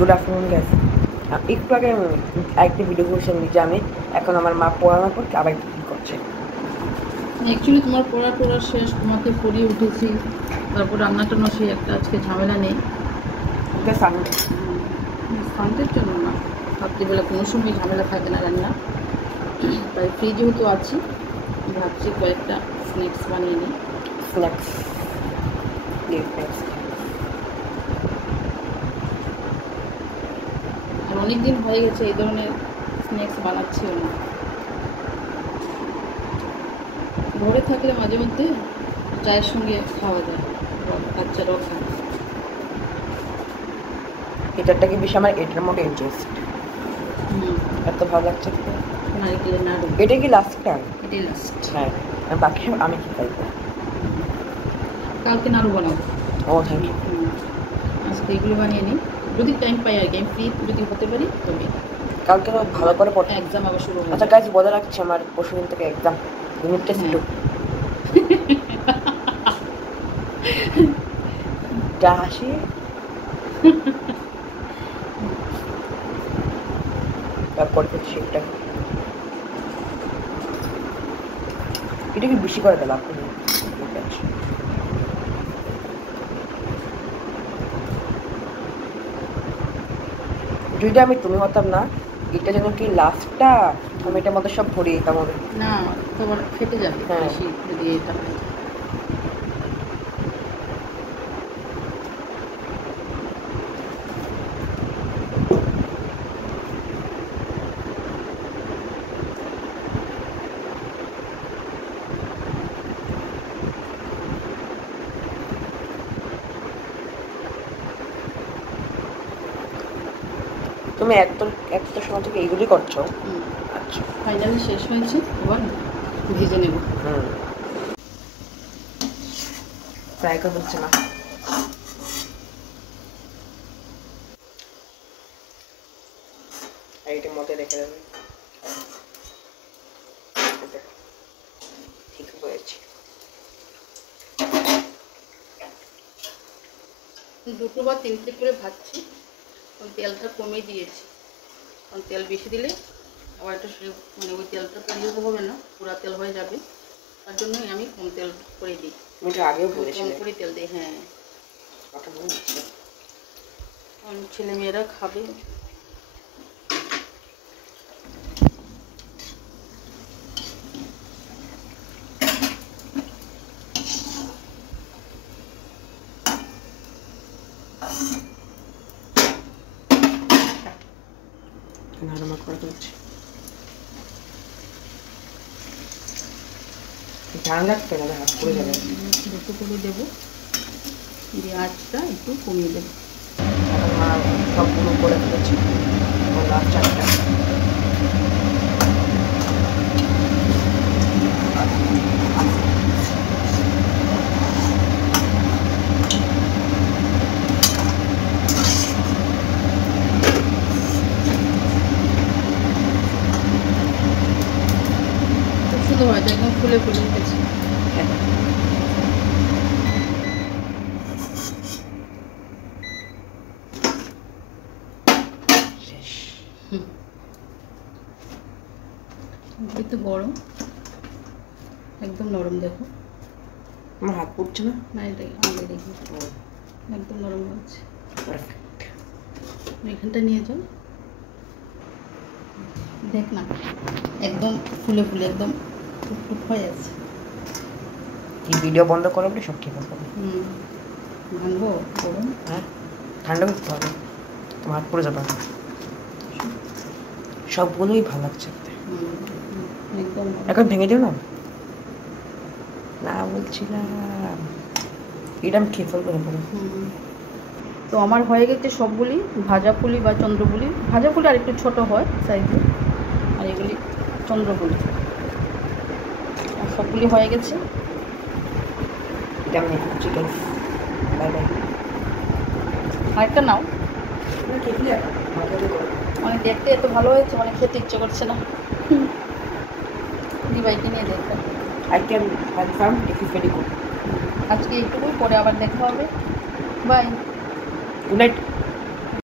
Good afternoon guys. একটু আগে একটা ভিডিও করেছিলাম যে আমি এখন আমার মা পড়ানোর পর আবার কি করছে। অ্যাকচুয়ালি তোমার পড়া টোড়া শেষ, তোমাকে পড়িয়ে উঠেছি, তারপর রান্না টান্না সেই একটা আজকে ঝামেলা নেই। সানডের জন্য না, রাত্রিবেলা কোনো সময় ঝামেলা থাকে না রান্না, তাই ফ্রি যেহেতু আছি ভাবছি কয়েকটা স্ন্যাক্স বানিয়ে নিই। স্ন্যাক্স আর অনেক দিন হয়ে গেছে এই ধরনের স্ন্যাক্স বানাচ্ছিও না। ঘরে থাকলে মাঝে মধ্যে চায়ের সঙ্গে খাওয়া যায়, বাচ্চারাও খায়। এটারটাকে বেশি আমার এটার মধ্যে ইন্টারেস্ট, এত ভালো লাগছে। নারকেলের নাড়ু, এটা কি লাস্টটা? এটাই লাস্ট। হ্যাঁ, আর বাকি সব আমি কি খাইবো। কালকে নাড়ু বানাবো। ও থ্যাংক ইউ। আজকে এগুলো বানিয়ে নিই, যদি টাইম পাই আর কি। আমি ফ্রি যদি হতে পারি তবে। কালকে ভালো করে পড়তে। এক্সাম আবার শুরু হবে। আচ্ছা গাইজ, বলে রাখছি আমার পরশুদিন থেকে এক্সাম, ইউনিট টেস্ট 2। যা হাসি তারপর সেটা এটা কি বেশি করে দিলাম আপনি? যদি আমি তুমি হতাম না, এটা যেন কি লাস্টটা আমি এটার মধ্যে সব ভরিয়ে দিতাম। না, তোমার ফেটে যাবে। হ্যাঁ, বেশি যদি এটা হয়। তুমি একটা সময় থেকে এইগুলি করছো? আচ্ছা, ফাইনালি শেষ হয়েছে, এবার ভেজে নেব। ফ্রাই করা হচ্ছে না, এইটার মধ্যে রেখে দেবে। ঠিক হয়েছে। দুটো বা তিনটে করে ভাজছি, তেলটা কমিয়ে দিয়েছি, কারণ তেল বেশি দিলে আবার একটা মানে ওই তেলটা তৈরি হবে না, পুরা তেল হয়ে যাবে। তার জন্যই আমি কম তেল করে দিই। আগেও কম করে তেল দিই। হ্যাঁ, ছেলেমেয়েরা খাবে। ধ্যান রাখতে হবে, হাত পড়ে যাবে। দুটো করে দেবো, দিয়ে আঁচটা একটু কমিয়ে দেবো। সবগুলো করে ফেলেছি, লাস্ট চারটা। খুব সুন্দর হয়েছে, একদম ফুলে ফুলে উঠেছে। একটু গরম, একদম নরম। দেখো আমার হাত পড়ছে না। না, এটা আগে দেখি, একদম নরম হচ্ছে। এখানটা নিয়ে যাও, দেখ না, একদম ফুলে ফুলে একদম টুকটুক হয়ে আছে। এই ভিডিও বন্ধ করো বলে সব ঠিক হবে। ভাঙবো গরম। হ্যাঁ, ঠান্ডা করতে হবে, তোমার হাত পড়ে যাবে। সবগুলোই ভালো লাগছে। একদম এখন ভেঙে দিও না, না বলছিলাম এটা আমি খেয়ে ফেলবো। তো আমার হয়ে গেছে সবগুলি, ভাজা পুলি বা চন্দ্রপুলি। ভাজা পুলি আর একটু ছোটো হয় সাইজে, আর এগুলি চন্দ্রপুলি। আর সবগুলি হয়ে গেছে। Chicken bye bye. আরেকটা নাও, মানে দেখতে এত ভালো হয়েছে, মানে খেতে ইচ্ছে করছে না। দিবাইকে নিয়ে দেখতে। I can confirm if it's very good. আজকে এইটুকুই, পরে আবার দেখা হবে। Bye, Good night.